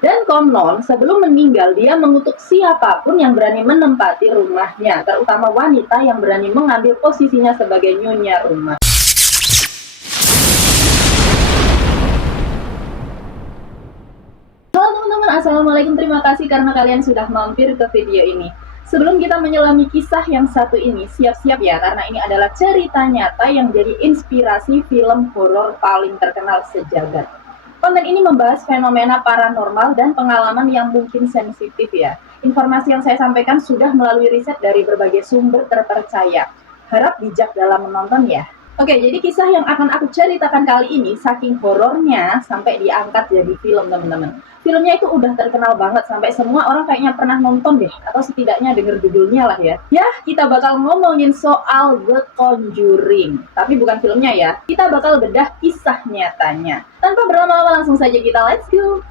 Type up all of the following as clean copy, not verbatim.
Dan konon, sebelum meninggal, dia mengutuk siapapun yang berani menempati rumahnya, terutama wanita yang berani mengambil posisinya sebagai nyonya rumah. Halo teman-teman, assalamualaikum. Terima kasih karena kalian sudah mampir ke video ini. Sebelum kita menyelami kisah yang satu ini, siap-siap ya, karena ini adalah cerita nyata yang jadi inspirasi film horor paling terkenal sejagat. Konten ini membahas fenomena paranormal dan pengalaman yang mungkin sensitif ya. Informasi yang saya sampaikan sudah melalui riset dari berbagai sumber terpercaya. Harap bijak dalam menonton ya. Oke, jadi kisah yang akan aku ceritakan kali ini saking horornya sampai diangkat jadi film, teman-teman. Filmnya itu udah terkenal banget sampai semua orang kayaknya pernah nonton deh, atau setidaknya denger judulnya lah ya. Ya, kita bakal ngomongin soal The Conjuring. Tapi bukan filmnya ya, kita bakal bedah kisah nyatanya. Tanpa berlama-lama langsung saja kita let's go.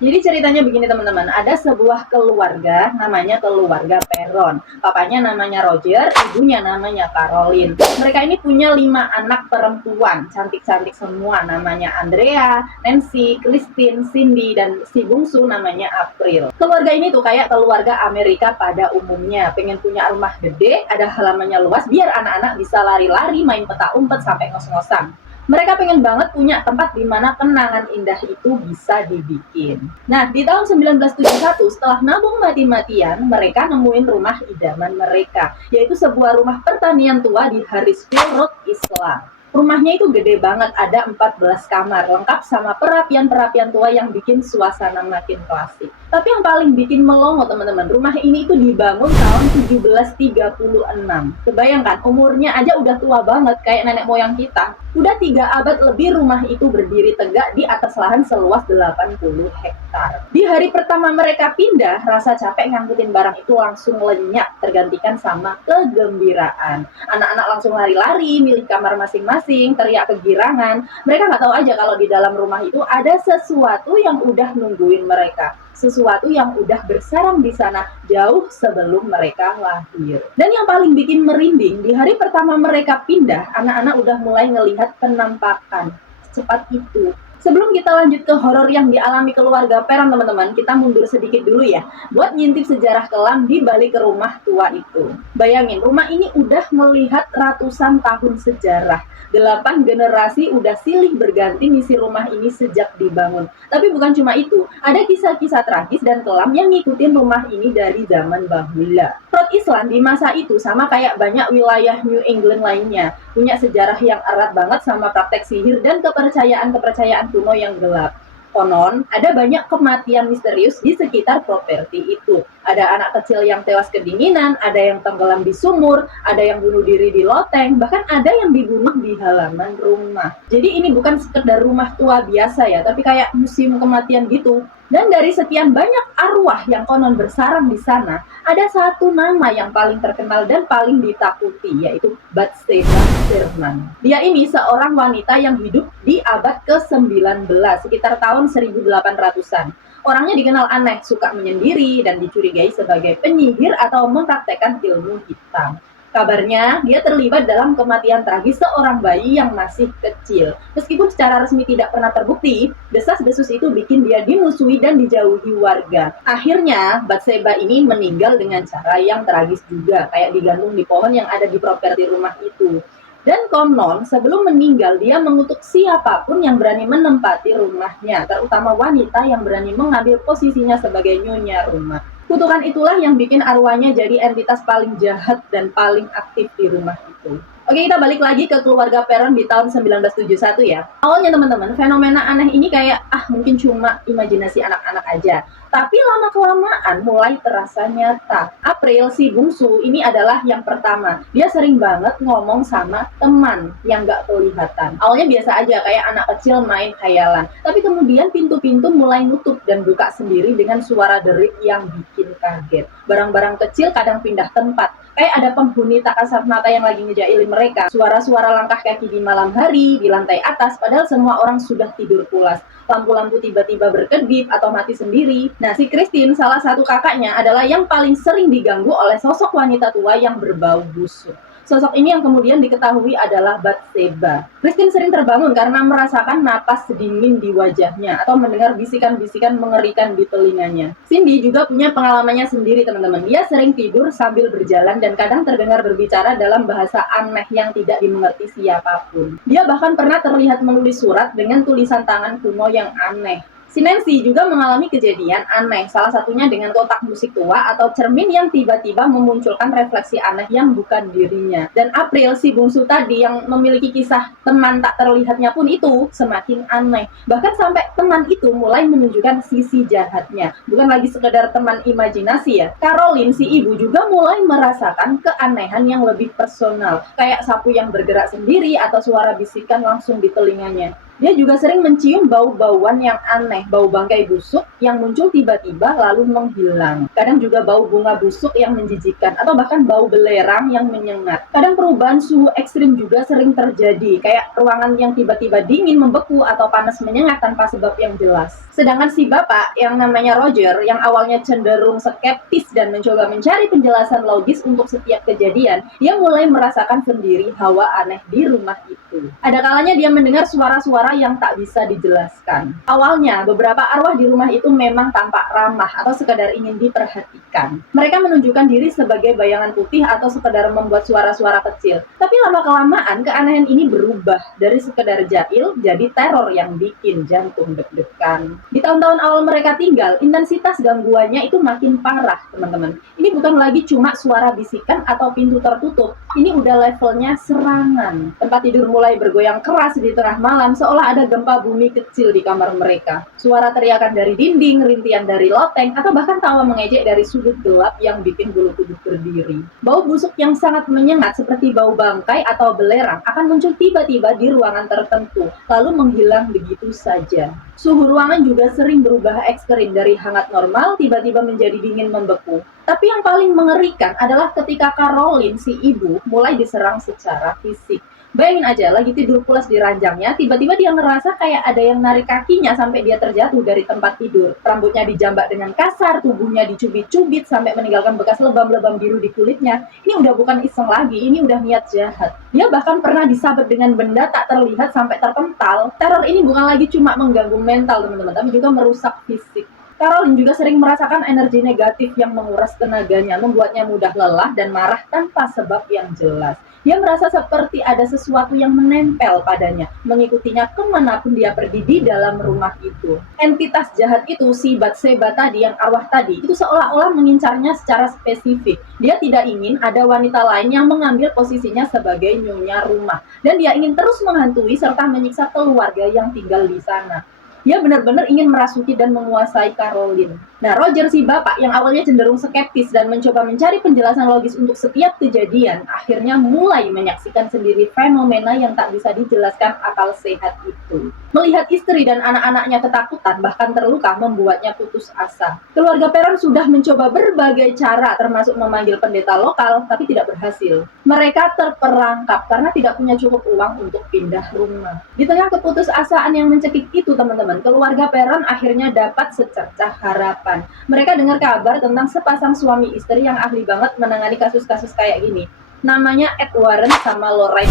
Jadi ceritanya begini teman-teman, ada sebuah keluarga namanya keluarga Peron. Papanya namanya Roger, ibunya namanya Caroline. Mereka ini punya 5 anak perempuan, cantik-cantik semua. Namanya Andrea, Nancy, Christine, Cindy, dan si bungsu namanya April. Keluarga ini tuh kayak keluarga Amerika pada umumnya. Pengen punya rumah gede, ada halamannya luas, biar anak-anak bisa lari-lari, main petak umpet sampai ngos-ngosan. Mereka pengen banget punya tempat di mana kenangan indah itu bisa dibikin. Nah, di tahun 1971 setelah nabung mati-matian, mereka nemuin rumah idaman mereka, yaitu sebuah rumah pertanian tua di Harrisville Road, Islam. Rumahnya itu gede banget, ada 14 kamar, lengkap sama perapian-perapian tua yang bikin suasana makin klasik. Tapi yang paling bikin melongo teman-teman, rumah ini itu dibangun tahun 1736. Kebayangkan, umurnya aja udah tua banget, kayak nenek moyang kita. Udah 3 abad lebih rumah itu berdiri tegak di atas lahan seluas 80 hektar. Di hari pertama mereka pindah, rasa capek ngangkutin barang itu langsung lenyap, tergantikan sama kegembiraan. Anak-anak langsung lari-lari, milih kamar masing-masing, teriak kegirangan. Mereka nggak tahu aja kalau di dalam rumah itu ada sesuatu yang udah nungguin mereka. Sesuatu yang udah bersarang di sana jauh sebelum mereka lahir. Dan yang paling bikin merinding, di hari pertama mereka pindah, anak-anak udah mulai ngelihat penampakan. Secepat itu. Sebelum kita lanjut ke horor yang dialami keluarga Peron, teman-teman, kita mundur sedikit dulu ya, buat ngintip sejarah kelam di balik rumah tua itu. Bayangin, rumah ini udah melihat ratusan tahun sejarah. 8 generasi udah silih berganti ngisi rumah ini sejak dibangun. Tapi bukan cuma itu, ada kisah-kisah tragis dan kelam yang ngikutin rumah ini dari zaman bahula. Road Island di masa itu sama kayak banyak wilayah New England lainnya, punya sejarah yang erat banget sama praktek sihir dan kepercayaan-kepercayaan kuno yang gelap. Konon, ada banyak kematian misterius di sekitar properti itu. Ada anak kecil yang tewas kedinginan, ada yang tenggelam di sumur, ada yang bunuh diri di loteng, bahkan ada yang dibunuh di halaman rumah. Jadi ini bukan sekedar rumah tua biasa ya, tapi kayak museum kematian gitu. Dan dari sekian banyak arwah yang konon bersarang di sana, ada satu nama yang paling terkenal dan paling ditakuti, yaitu Bathsheba Sherman. Dia ini seorang wanita yang hidup di abad ke-19, sekitar tahun 1800-an. Orangnya dikenal aneh, suka menyendiri, dan dicurigai sebagai penyihir atau mempraktekkan ilmu hitam. Kabarnya, dia terlibat dalam kematian tragis seorang bayi yang masih kecil. Meskipun secara resmi tidak pernah terbukti, desas-desus itu bikin dia dimusuhi dan dijauhi warga. Akhirnya, Bathsheba ini meninggal dengan cara yang tragis juga, kayak digantung di pohon yang ada di properti rumah itu. Dan konon, sebelum meninggal, dia mengutuk siapapun yang berani menempati rumahnya, terutama wanita yang berani mengambil posisinya sebagai nyonya rumah. Kutukan itulah yang bikin arwahnya jadi entitas paling jahat dan paling aktif di rumah itu. Oke, kita balik lagi ke keluarga Peron di tahun 1971 ya. Awalnya teman-teman, fenomena aneh ini kayak mungkin cuma imajinasi anak-anak aja. Tapi lama-kelamaan mulai terasa nyata. April, si bungsu, ini adalah yang pertama. Dia sering banget ngomong sama teman yang gak kelihatan. Awalnya biasa aja, kayak anak kecil main khayalan. Tapi kemudian pintu-pintu mulai nutup dan buka sendiri dengan suara derik yang bikin kaget. Barang-barang kecil kadang pindah tempat. Kayak ada penghuni tak kasat mata yang lagi ngejailin mereka. Suara-suara langkah kaki di malam hari, di lantai atas, padahal semua orang sudah tidur pulas. Lampu-lampu tiba-tiba berkedip atau mati sendiri. Nah, si Christine, salah satu kakaknya, adalah yang paling sering diganggu oleh sosok wanita tua yang berbau busuk. Sosok ini yang kemudian diketahui adalah Batseba. Christine sering terbangun karena merasakan napas dingin di wajahnya atau mendengar bisikan-bisikan mengerikan di telinganya. Cindy juga punya pengalamannya sendiri, teman-teman. Dia sering tidur sambil berjalan dan kadang terdengar berbicara dalam bahasa aneh yang tidak dimengerti siapapun. Dia bahkan pernah terlihat menulis surat dengan tulisan tangan kuno yang aneh. Si Nancy juga mengalami kejadian aneh, salah satunya dengan kotak musik tua atau cermin yang tiba-tiba memunculkan refleksi aneh yang bukan dirinya. Dan April, si bungsu tadi yang memiliki kisah teman tak terlihatnya pun itu semakin aneh. Bahkan sampai teman itu mulai menunjukkan sisi jahatnya. Bukan lagi sekedar teman imajinasi ya. Caroline, si ibu juga mulai merasakan keanehan yang lebih personal. Kayak sapu yang bergerak sendiri atau suara bisikan langsung di telinganya. Dia juga sering mencium bau-bauan yang aneh, bau bangkai busuk yang muncul tiba-tiba lalu menghilang. Kadang juga bau bunga busuk yang menjijikan, atau bahkan bau belerang yang menyengat. Kadang perubahan suhu ekstrim juga sering terjadi, kayak ruangan yang tiba-tiba dingin membeku atau panas menyengat tanpa sebab yang jelas. Sedangkan si bapak yang namanya Roger, yang awalnya cenderung skeptis dan mencoba mencari penjelasan logis untuk setiap kejadian, dia mulai merasakan sendiri hawa aneh di rumah itu. Ada kalanya dia mendengar suara-suara yang tak bisa dijelaskan. Awalnya, beberapa arwah di rumah itu memang tampak ramah atau sekadar ingin diperhatikan. Mereka menunjukkan diri sebagai bayangan putih atau sekadar membuat suara-suara kecil. Tapi lama-kelamaan, keanehan ini berubah dari sekadar jahil jadi teror yang bikin jantung deg-degan. Di tahun-tahun awal mereka tinggal, intensitas gangguannya itu makin parah, teman-teman. Ini bukan lagi cuma suara bisikan atau pintu tertutup. Ini udah levelnya serangan. Tempat tidur mulai bergoyang keras di tengah malam, seolah ada gempa bumi kecil di kamar mereka. Suara teriakan dari dinding, rintian dari loteng, atau bahkan tawa mengejek dari sudut gelap yang bikin bulu kuduk berdiri. Bau busuk yang sangat menyengat seperti bau bangkai atau belerang akan muncul tiba-tiba di ruangan tertentu, lalu menghilang begitu saja. Suhu ruangan juga sering berubah ekstrim dari hangat normal tiba-tiba menjadi dingin membeku. Tapi yang paling mengerikan adalah ketika Caroline, si ibu, mulai diserang secara fisik. Bayangin aja, lagi tidur pulas di ranjangnya, tiba-tiba dia ngerasa kayak ada yang narik kakinya sampai dia terjatuh dari tempat tidur. Rambutnya dijambak dengan kasar, tubuhnya dicubit-cubit sampai meninggalkan bekas lebam-lebam biru di kulitnya. Ini udah bukan iseng lagi, ini udah niat jahat. Dia bahkan pernah disabet dengan benda tak terlihat sampai terpental. Teror ini bukan lagi cuma mengganggu mental, teman-teman, tapi juga merusak fisik. Caroline juga sering merasakan energi negatif yang menguras tenaganya, membuatnya mudah lelah dan marah tanpa sebab yang jelas. Dia merasa seperti ada sesuatu yang menempel padanya, mengikutinya kemanapun dia pergi di dalam rumah itu. Entitas jahat itu, si Batseba tadi, yang arwah tadi, itu seolah-olah mengincarnya secara spesifik. Dia tidak ingin ada wanita lain yang mengambil posisinya sebagai nyonya rumah. Dan dia ingin terus menghantui serta menyiksa keluarga yang tinggal di sana. Dia benar-benar ingin merasuki dan menguasai Caroline. Nah, Roger, si bapak yang awalnya cenderung skeptis dan mencoba mencari penjelasan logis untuk setiap kejadian, akhirnya mulai menyaksikan sendiri fenomena yang tak bisa dijelaskan akal sehat itu. Melihat istri dan anak-anaknya ketakutan, bahkan terluka, membuatnya putus asa. Keluarga Perron sudah mencoba berbagai cara, termasuk memanggil pendeta lokal, tapi tidak berhasil. Mereka terperangkap karena tidak punya cukup uang untuk pindah rumah. Di tengah keputusasaan yang mencekik itu, teman-teman, keluarga Perron akhirnya dapat secercah harapan. Mereka dengar kabar tentang sepasang suami istri yang ahli banget menangani kasus-kasus kayak gini. Namanya Ed Warren sama Lorraine.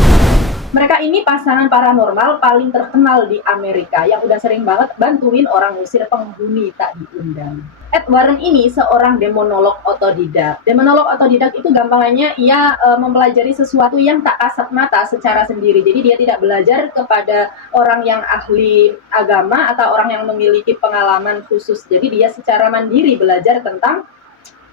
Mereka ini pasangan paranormal paling terkenal di Amerika yang udah sering banget bantuin orang ngusir penghuni tak diundang. Ed Warren ini seorang demonolog otodidak. Demonolog otodidak itu gampangannya ia mempelajari sesuatu yang tak kasat mata secara sendiri. Jadi dia tidak belajar kepada orang yang ahli agama atau orang yang memiliki pengalaman khusus. Jadi dia secara mandiri belajar tentang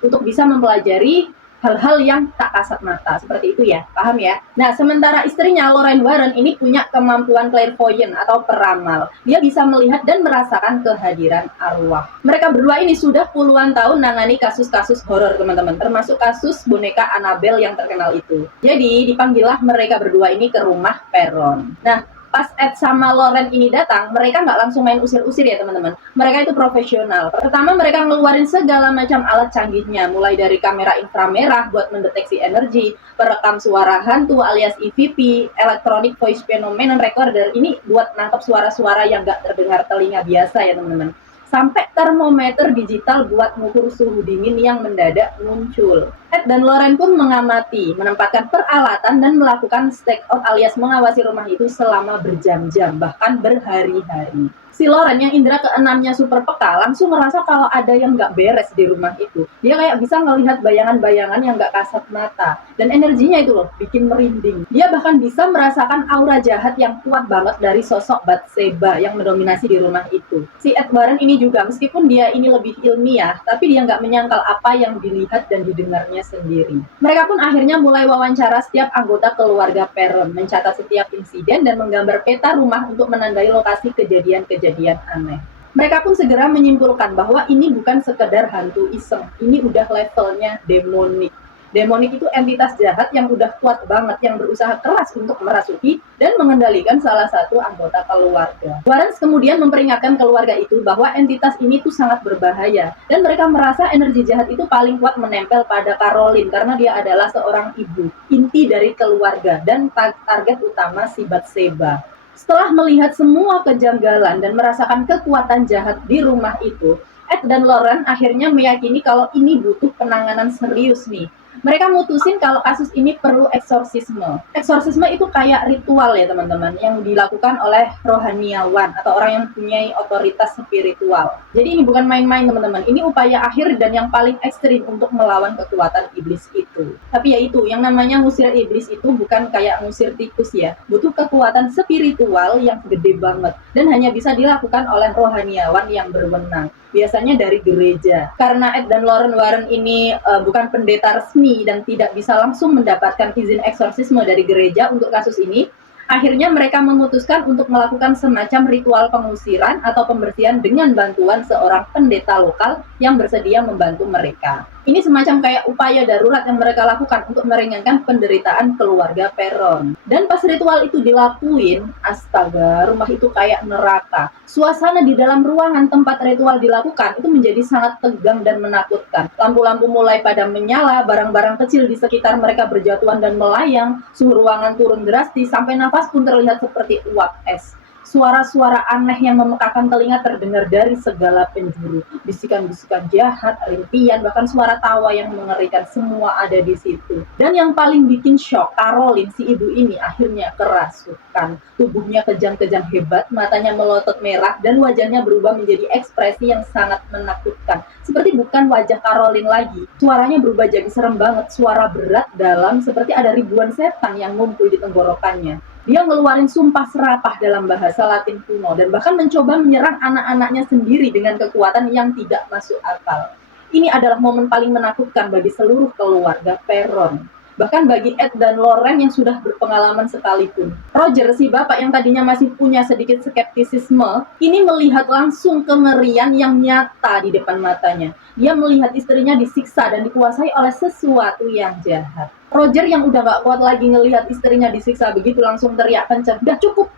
untuk bisa mempelajari hal-hal yang tak kasat mata, seperti itu ya, paham ya? Nah, sementara istrinya Lorraine Warren ini punya kemampuan clairvoyant atau peramal. Dia bisa melihat dan merasakan kehadiran arwah. Mereka berdua ini sudah puluhan tahun nangani kasus-kasus horor, teman-teman, termasuk kasus boneka Annabelle yang terkenal itu. Jadi, dipanggillah mereka berdua ini ke rumah Perron. Nah, pas Ed sama Lauren ini datang, mereka nggak langsung main usir-usir ya, teman-teman. Mereka itu profesional. Pertama, mereka ngeluarin segala macam alat canggihnya, mulai dari kamera inframerah buat mendeteksi energi, perekam suara hantu alias EVP, electronic voice phenomenon recorder, ini buat nangkep suara-suara yang nggak terdengar telinga biasa ya, teman-teman. sampai termometer digital buat mengukur suhu dingin yang mendadak muncul. Ed dan Loren pun mengamati, menempatkan peralatan dan melakukan stakeout alias mengawasi rumah itu selama berjam-jam, bahkan berhari-hari. Si Loren yang indera keenamnya super peka langsung merasa kalau ada yang nggak beres di rumah itu. Dia kayak bisa melihat bayangan-bayangan yang nggak kasat mata. Dan energinya itu loh, bikin merinding. Dia bahkan bisa merasakan aura jahat yang kuat banget dari sosok Bathsheba yang mendominasi di rumah itu. Si Ed Warren ini juga, meskipun dia ini lebih ilmiah, tapi dia nggak menyangkal apa yang dilihat dan didengarnya sendiri. Mereka pun akhirnya mulai wawancara setiap anggota keluarga Perron, mencatat setiap insiden dan menggambar peta rumah untuk menandai lokasi kejadian-kejadian aneh. Mereka pun segera menyimpulkan bahwa ini bukan sekedar hantu iseng, ini udah levelnya demonik. Demonik itu entitas jahat yang udah kuat banget, yang berusaha keras untuk merasuki dan mengendalikan salah satu anggota keluarga. Warren kemudian memperingatkan keluarga itu bahwa entitas ini tuh sangat berbahaya, dan mereka merasa energi jahat itu paling kuat menempel pada Caroline karena dia adalah seorang ibu, inti dari keluarga, dan target utama si Bathsheba. Setelah melihat semua kejanggalan dan merasakan kekuatan jahat di rumah itu, Ed dan Loren akhirnya meyakini kalau ini butuh penanganan serius nih. Mereka mutusin kalau kasus ini perlu eksorsisme. Eksorsisme itu kayak ritual ya teman-teman, yang dilakukan oleh rohaniawan atau orang yang mempunyai otoritas spiritual. Jadi ini bukan main-main teman-teman, ini upaya akhir dan yang paling ekstrim untuk melawan kekuatan iblis itu. Tapi ya itu, yang namanya ngusir iblis itu bukan kayak ngusir tikus ya, butuh kekuatan spiritual yang gede banget dan hanya bisa dilakukan oleh rohaniawan yang berwenang. Biasanya dari gereja. Karena Ed dan Loren Warren ini bukan pendeta resmi dan tidak bisa langsung mendapatkan izin eksorsisme dari gereja untuk kasus ini, akhirnya mereka memutuskan untuk melakukan semacam ritual pengusiran atau pembersihan dengan bantuan seorang pendeta lokal yang bersedia membantu mereka. Ini semacam kayak upaya darurat yang mereka lakukan untuk meringankan penderitaan keluarga Perron. Dan pas ritual itu dilakuin, astaga, rumah itu kayak neraka. Suasana di dalam ruangan tempat ritual dilakukan itu menjadi sangat tegang dan menakutkan. Lampu-lampu mulai pada menyala, barang-barang kecil di sekitar mereka berjatuhan dan melayang, suhu ruangan turun drastis, sampai nafas pun terlihat seperti uap es. Suara-suara aneh yang memekakan telinga terdengar dari segala penjuru. Bisikan-bisikan jahat, rintian, bahkan suara tawa yang mengerikan, semua ada di situ. Dan yang paling bikin shock, Caroline, si ibu ini akhirnya kerasukan. Tubuhnya kejang-kejang hebat, matanya melotot merah, dan wajahnya berubah menjadi ekspresi yang sangat menakutkan. Seperti bukan wajah Caroline lagi. Suaranya berubah jadi serem banget, suara berat, dalam, seperti ada ribuan setan yang ngumpul di tenggorokannya. Dia ngeluarin sumpah serapah dalam bahasa Latin kuno dan bahkan mencoba menyerang anak-anaknya sendiri dengan kekuatan yang tidak masuk akal. Ini adalah momen paling menakutkan bagi seluruh keluarga Perron. Bahkan bagi Ed dan Loren yang sudah berpengalaman sekalipun. Roger, si bapak yang tadinya masih punya sedikit skeptisisme, ini melihat langsung kengerian yang nyata di depan matanya. Dia melihat istrinya disiksa dan dikuasai oleh sesuatu yang jahat. Roger yang udah gak kuat lagi ngelihat istrinya disiksa begitu langsung teriak kencang, "Udah cukup,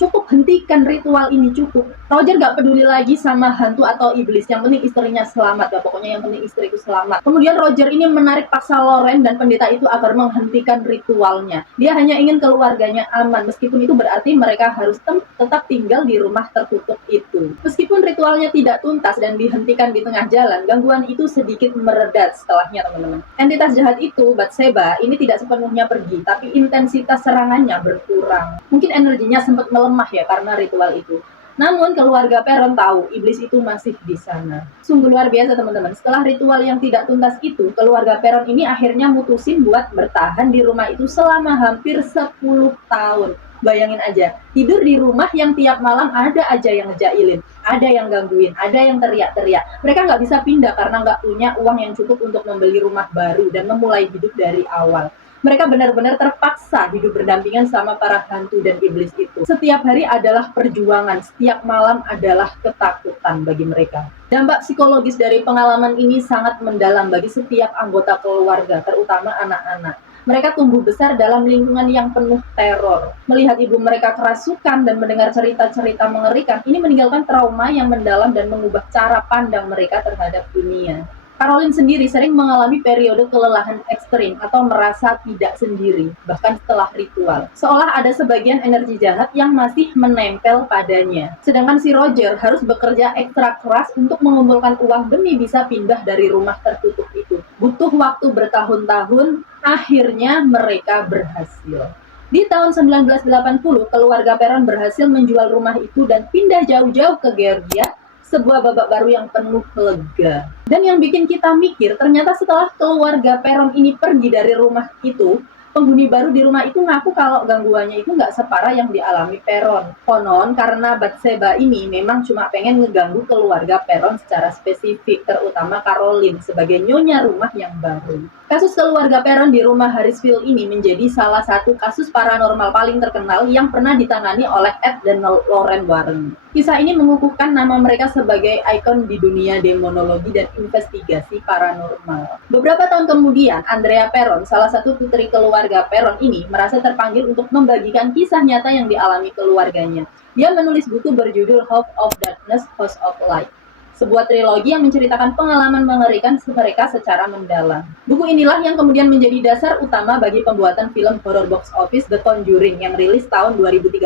cukup, hentikan ritual ini, cukup." Roger gak peduli lagi sama hantu atau iblis, yang penting istrinya selamat ya, pokoknya yang penting istriku selamat. Kemudian Roger ini menarik paksa Loren dan pendeta itu agar menghentikan ritualnya. Dia hanya ingin keluarganya aman, meskipun itu berarti mereka harus tetap tinggal di rumah tertutup itu. Meskipun ritualnya tidak tuntas dan dihentikan di tengah jalan, gangguan itu sedikit meredat setelahnya teman-teman. Entitas jahat itu, Bathsheba, ini tidak sepenuhnya pergi, tapi intensitas serangannya berkurang. Mungkin energinya sempat melemah ya karena ritual itu. Namun keluarga Perron tahu iblis itu masih di sana. Sungguh luar biasa teman-teman. Setelah ritual yang tidak tuntas itu, keluarga Perron ini akhirnya mutusin buat bertahan di rumah itu selama hampir 10 tahun. Bayangin aja, tidur di rumah yang tiap malam ada aja yang ngejailin, ada yang gangguin, ada yang teriak-teriak. Mereka nggak bisa pindah karena nggak punya uang yang cukup untuk membeli rumah baru dan memulai hidup dari awal. Mereka benar-benar terpaksa hidup berdampingan sama para hantu dan iblis itu. Setiap hari adalah perjuangan, setiap malam adalah ketakutan bagi mereka. Dampak psikologis dari pengalaman ini sangat mendalam bagi setiap anggota keluarga, terutama anak-anak. Mereka tumbuh besar dalam lingkungan yang penuh teror. Melihat ibu mereka kerasukan dan mendengar cerita-cerita mengerikan, ini meninggalkan trauma yang mendalam dan mengubah cara pandang mereka terhadap dunia. Caroline sendiri sering mengalami periode kelelahan ekstrim atau merasa tidak sendiri, bahkan setelah ritual. Seolah ada sebagian energi jahat yang masih menempel padanya. Sedangkan si Roger harus bekerja ekstra keras untuk mengumpulkan uang demi bisa pindah dari rumah tertutup itu. Butuh waktu bertahun-tahun, akhirnya mereka berhasil. Di tahun 1980, keluarga Perron berhasil menjual rumah itu dan pindah jauh-jauh ke Georgia, sebuah babak baru yang penuh lega. Dan yang bikin kita mikir, ternyata setelah keluarga Perron ini pergi dari rumah itu, penghuni baru di rumah itu ngaku kalau gangguannya itu nggak separah yang dialami Perron. Konon karena Bathsheba ini memang cuma pengen ngeganggu keluarga Perron secara spesifik, terutama Caroline sebagai nyonya rumah yang baru. Kasus keluarga Perron di rumah Harrisville ini menjadi salah satu kasus paranormal paling terkenal yang pernah ditangani oleh Ed dan Lorraine Warren. Kisah ini mengukuhkan nama mereka sebagai ikon di dunia demonologi dan investigasi paranormal. Beberapa tahun kemudian, Andrea Perron, salah satu putri keluarga Perron ini, merasa terpanggil untuk membagikan kisah nyata yang dialami keluarganya. Dia menulis buku berjudul House of Darkness, House of Light, sebuah trilogi yang menceritakan pengalaman mengerikan mereka secara mendalam. Buku inilah yang kemudian menjadi dasar utama bagi pembuatan film horror box office The Conjuring yang rilis tahun 2013,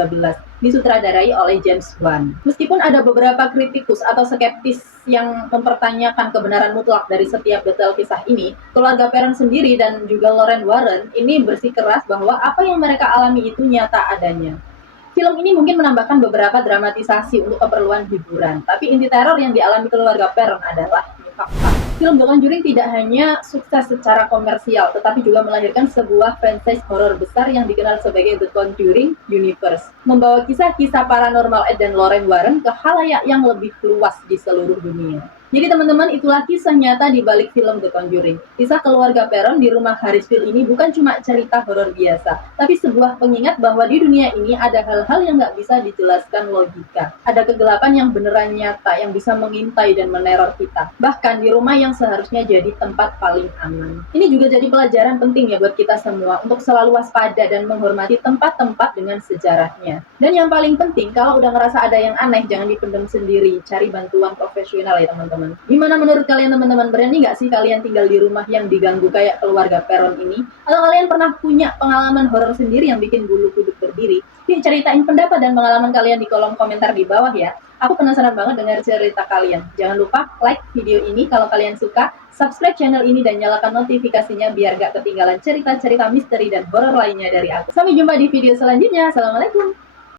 disutradarai oleh James Wan. Meskipun ada beberapa kritikus atau skeptis yang mempertanyakan kebenaran mutlak dari setiap detail kisah ini, keluarga Perron sendiri dan juga Lorraine Warren ini bersikeras bahwa apa yang mereka alami itu nyata adanya. Film ini mungkin menambahkan beberapa dramatisasi untuk keperluan hiburan, tapi inti teror yang dialami keluarga Perron adalah fakta. Film The Conjuring tidak hanya sukses secara komersial, tetapi juga melahirkan sebuah franchise horor besar yang dikenal sebagai The Conjuring Universe, membawa kisah-kisah paranormal Ed dan Lorraine Warren ke khalayak yang lebih luas di seluruh dunia. Jadi teman-teman, itulah kisah nyata di balik film The Conjuring. Kisah keluarga Perron di rumah Harrisville ini bukan cuma cerita horor biasa, tapi sebuah pengingat bahwa di dunia ini ada hal-hal yang nggak bisa dijelaskan logika. Ada kegelapan yang beneran nyata, yang bisa mengintai dan meneror kita. Bahkan di rumah yang seharusnya jadi tempat paling aman. Ini juga jadi pelajaran penting ya buat kita semua, untuk selalu waspada dan menghormati tempat-tempat dengan sejarahnya. Dan yang paling penting, kalau udah ngerasa ada yang aneh, jangan dipendam sendiri, cari bantuan profesional ya teman-teman. Gimana menurut kalian teman-teman? Berani nggak sih kalian tinggal di rumah yang diganggu kayak keluarga Perron ini? Atau kalian pernah punya pengalaman horor sendiri yang bikin bulu kuduk berdiri? Yuk ceritain pendapat dan pengalaman kalian di kolom komentar di bawah ya. Aku penasaran banget dengar cerita kalian. Jangan lupa like video ini kalau kalian suka, subscribe channel ini dan nyalakan notifikasinya biar gak ketinggalan cerita-cerita misteri dan horor lainnya dari aku. Sampai jumpa di video selanjutnya. Assalamualaikum.